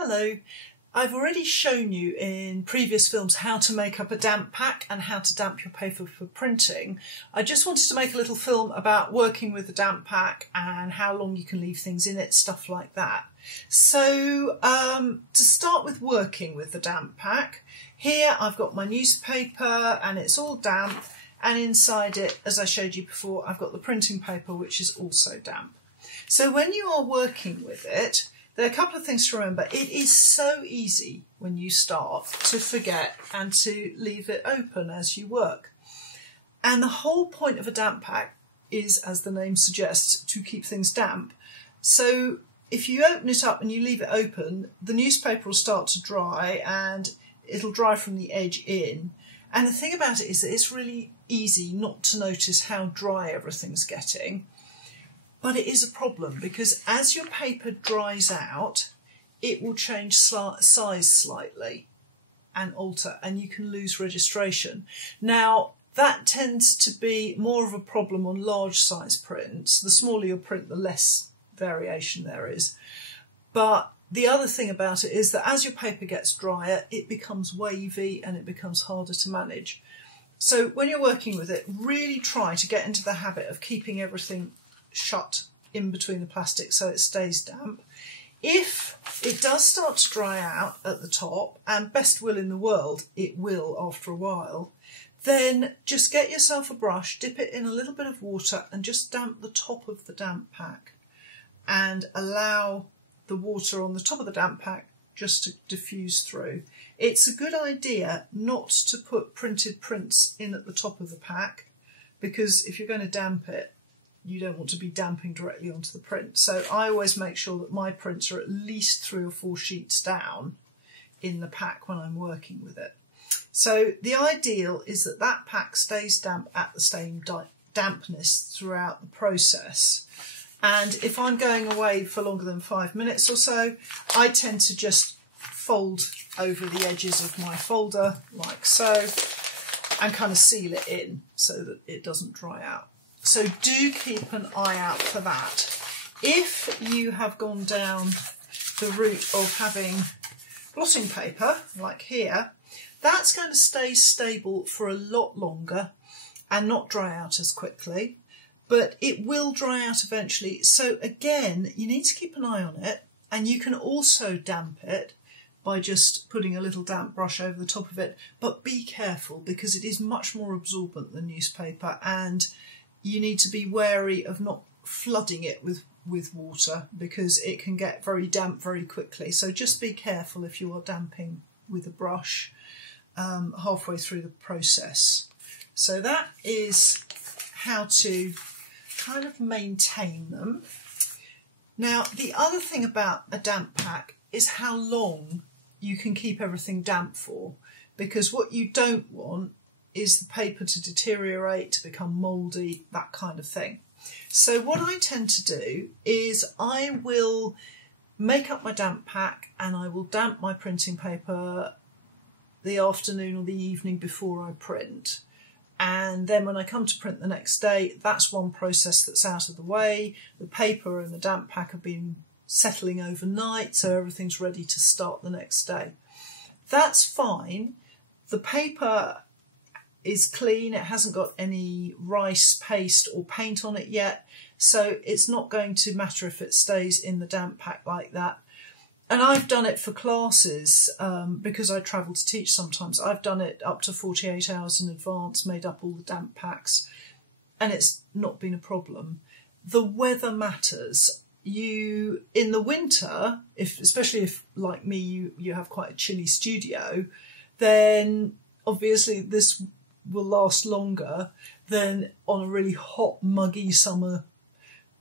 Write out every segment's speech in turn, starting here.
Hello. I've already shown you in previous films how to make up a damp pack and how to damp your paper for printing. I just wanted to make a little film about working with the damp pack and how long you can leave things in it, stuff like that. So to start with working with the damp pack, here I've got my newspaper and it's all damp, and inside it, as I showed you before, I've got the printing paper which is also damp. So when you are working with it, there are a couple of things to remember. It is so easy when you start to forget and to leave it open as you work. And the whole point of a damp pack is, as the name suggests, to keep things damp. So if you open it up and you leave it open, the newspaper will start to dry and it'll dry from the edge in. And the thing about it is that it's really easy not to notice how dry everything's getting. But it is a problem because as your paper dries out, it will change size slightly and alter, and you can lose registration. Now, that tends to be more of a problem on large size prints. The smaller your print, the less variation there is. But the other thing about it is that as your paper gets drier, it becomes wavy and it becomes harder to manage. So when you're working with it, really try to get into the habit of keeping everything shut in between the plastic so it stays damp. If it does start to dry out at the top, and best will in the world, it will after a while, then just get yourself a brush, dip it in a little bit of water and just damp the top of the damp pack and allow the water on the top of the damp pack just to diffuse through. It's a good idea not to put printed prints in at the top of the pack, because if you're going to damp it, you don't want to be damping directly onto the print. So I always make sure that my prints are at least 3 or 4 sheets down in the pack when I'm working with it. So the ideal is that that pack stays damp at the same dampness throughout the process. And if I'm going away for longer than 5 minutes or so, I tend to just fold over the edges of my folder like so and kind of seal it in so that it doesn't dry out. So do keep an eye out for that. If you have gone down the route of having blotting paper, like here, that's going to stay stable for a lot longer and not dry out as quickly, but it will dry out eventually. So again, you need to keep an eye on it, and you can also damp it by just putting a little damp brush over the top of it, but be careful because it is much more absorbent than newspaper, and you need to be wary of not flooding it with water because it can get very damp very quickly. So just be careful if you are damping with a brush halfway through the process. So that is how to kind of maintain them. Now, the other thing about a damp pack is how long you can keep everything damp for, because what you don't want is the paper to deteriorate, to become mouldy, that kind of thing. So what I tend to do is I will make up my damp pack and I will damp my printing paper the afternoon or the evening before I print. And then when I come to print the next day, that's one process that's out of the way. The paper and the damp pack have been settling overnight, so everything's ready to start the next day. That's fine. The paper is clean, it hasn't got any rice paste or paint on it yet, so it's not going to matter if it stays in the damp pack like that. And I've done it for classes because I travel to teach sometimes. I've done it up to 48 hours in advance, made up all the damp packs, and it's not been a problem. The weather matters. In the winter, especially if like me you have quite a chilly studio, then obviously this will last longer than on a really hot, muggy summer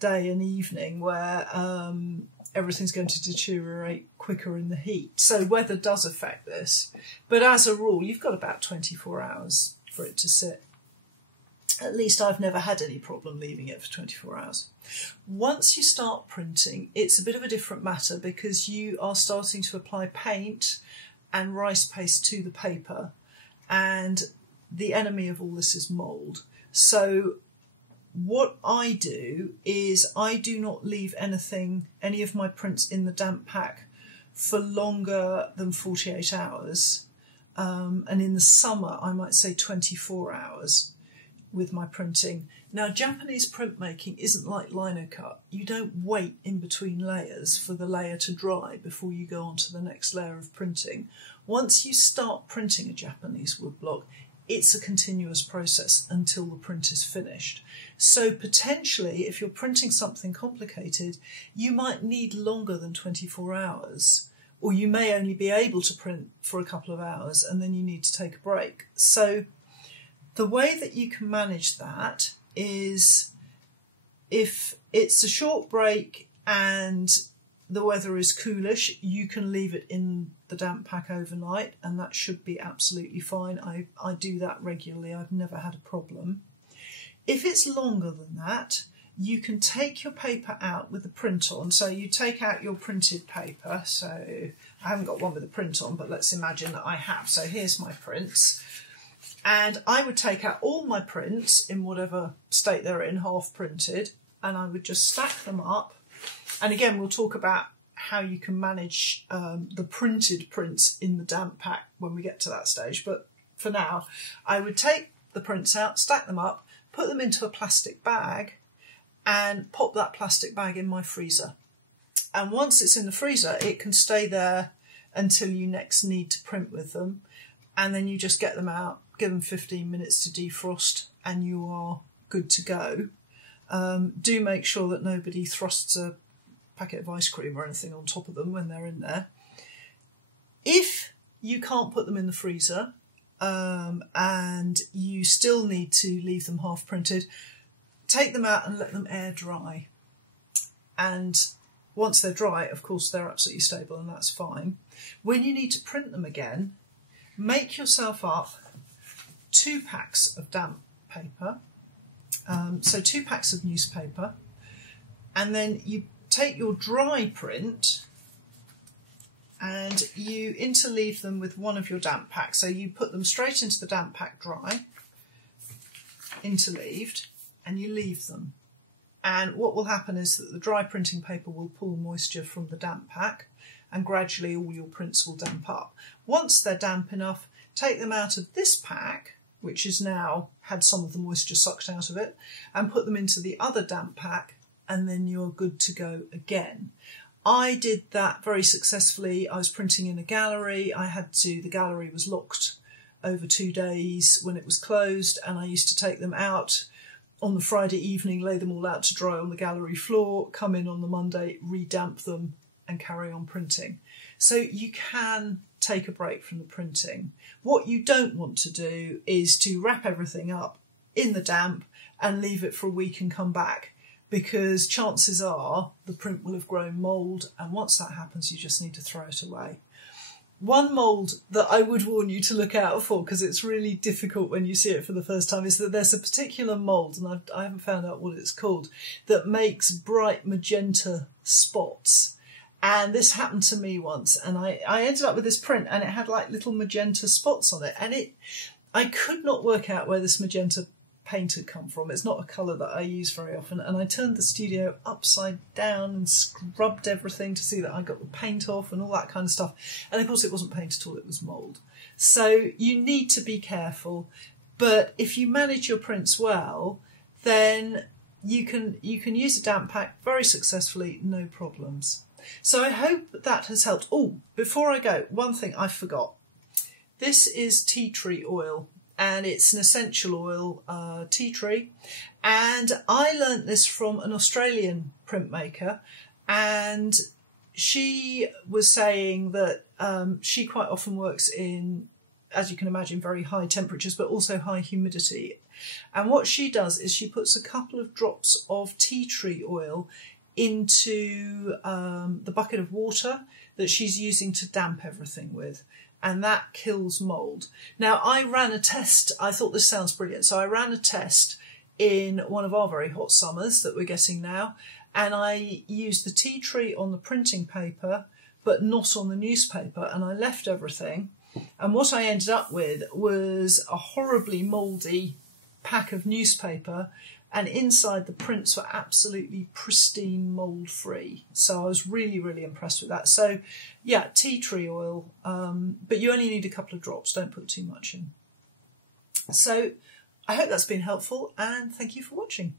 day and evening where everything's going to deteriorate quicker in the heat. So weather does affect this. But as a rule, you've got about 24 hours for it to sit. At least I've never had any problem leaving it for 24 hours. Once you start printing, it's a bit of a different matter because you are starting to apply paint and rice paste to the paper, and the enemy of all this is mould. So what I do is I do not leave any of my prints in the damp pack for longer than 48 hours. And in the summer, I might say 24 hours with my printing. Now, Japanese printmaking isn't like lino cut. You don't wait in between layers for the layer to dry before you go on to the next layer of printing. Once you start printing a Japanese woodblock, it's a continuous process until the print is finished. So potentially, if you're printing something complicated, you might need longer than 24 hours, or you may only be able to print for a couple of hours and then you need to take a break. So the way that you can manage that is, if it's a short break and the weather is coolish, you can leave it in the damp pack overnight, and that should be absolutely fine. I do that regularly. I've never had a problem. If it's longer than that, you can take your paper out with the print on. So you take out your printed paper. So I haven't got one with a print on, but let's imagine that I have. So here's my prints. And I would take out all my prints in whatever state they're in, half printed, and I would just stack them up. And again, we'll talk about how you can manage the printed prints in the damp pack when we get to that stage. But for now, I would take the prints out, stack them up, put them into a plastic bag, and pop that plastic bag in my freezer. And once it's in the freezer, it can stay there until you next need to print with them. And then you just get them out, give them 15 minutes to defrost, and you are good to go. Do make sure that nobody thrusts a packet of ice cream or anything on top of them when they're in there. If you can't put them in the freezer and you still need to leave them half printed, take them out and let them air dry. And once they're dry, of course, they're absolutely stable and that's fine. When you need to print them again, make yourself up 2 packs of damp paper, so 2 packs of newspaper, and then you take your dry print and you interleave them with one of your damp packs. So you put them straight into the damp pack dry, interleaved, and you leave them. And what will happen is that the dry printing paper will pull moisture from the damp pack, and gradually all your prints will damp up. Once they're damp enough, take them out of this pack, which has now had some of the moisture sucked out of it, and put them into the other damp pack, and then you're good to go again. I did that very successfully. I was printing in a gallery. The gallery was locked over 2 days when it was closed, and I used to take them out on the Friday evening, lay them all out to dry on the gallery floor, come in on the Monday, re-damp them, and carry on printing. So you can take a break from the printing. What you don't want to do is to wrap everything up in the damp and leave it for a week and come back, because chances are the print will have grown mould, and once that happens you just need to throw it away. One mould that I would warn you to look out for, because it's really difficult when you see it for the first time, is that there's a particular mould, and I haven't found out what it's called, that makes bright magenta spots. And this happened to me once, and I ended up with this print and it had like little magenta spots on it, and I could not work out where this magenta paint had come from. It's not a colour that I use very often, and I turned the studio upside down and scrubbed everything to see that I got the paint off and all that kind of stuff. And of course it wasn't paint at all, it was mould. So you need to be careful, but if you manage your prints well, then you can use a damp pack very successfully, no problems. So I hope that has helped. Oh, before I go, one thing I forgot. This is tea tree oil, and it's an essential oil, tea tree. And I learnt this from an Australian printmaker, and she was saying that she quite often works in, as you can imagine, very high temperatures, but also high humidity. And what she does is she puts a couple of drops of tea tree oil into the bucket of water that she's using to damp everything with, and that kills mould. Now, I ran a test. I thought this sounds brilliant. So I ran a test in one of our very hot summers that we're getting now, and I used the tea tree on the printing paper, but not on the newspaper, and I left everything. And what I ended up with was a horribly mouldy pack of newspaper, and inside the prints were absolutely pristine, mould free. So I was really, really impressed with that. So yeah, tea tree oil, but you only need a couple of drops, don't put too much in. So I hope that's been helpful, and thank you for watching.